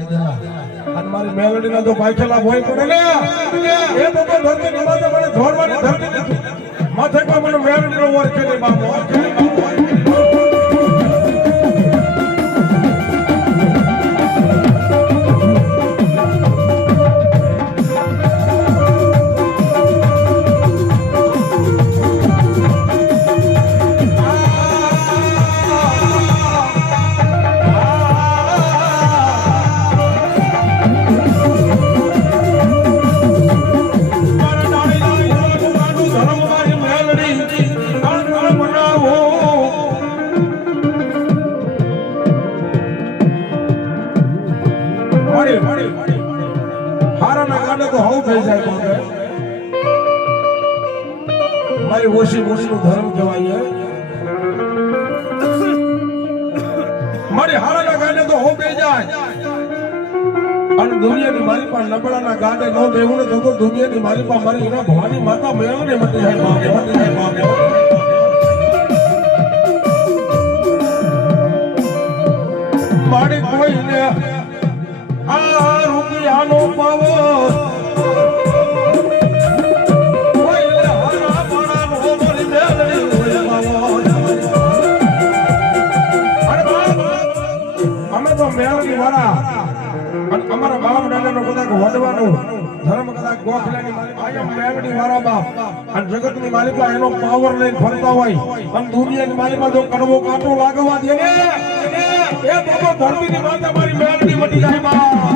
લીધેલા અને મારી મેલડીના તો પાછલા ભોય પડે ને એ તો ધરતી નિમાતે મને ધોરવાની ધરતી નથી માથે કો મને મેલડીનો વર છે ને બાપુ મારી ઓછી ઓછીનું ધર્મ કહેવાય મારી હારાના ગાડે તો હું બે જાય અને દુનિયાની મારી પાસે નબળાના ગાડે ન બેવું ને તો દુનિયાની મારી પાસે મારી એના ભવાની માતા મેળને મટી જાય બાપે મારી કોઈને આ રૂપિયાનો પાવો મેળવી વાળા અને અમારા બાપ દાદાનો કદાચ વડવાનું ધર્મ કદાચ ગોખલાની માલિકા મેળવી વાળા બાપ અને જગતની માલિકા એનો પાવર લઈને ફરતા હોય અને દુનિયાની માલિકા જો કડવો કાંટો લાગવા દે ને એ બાબા ધરતીની માતા મારી મેળવી મટી જાય બા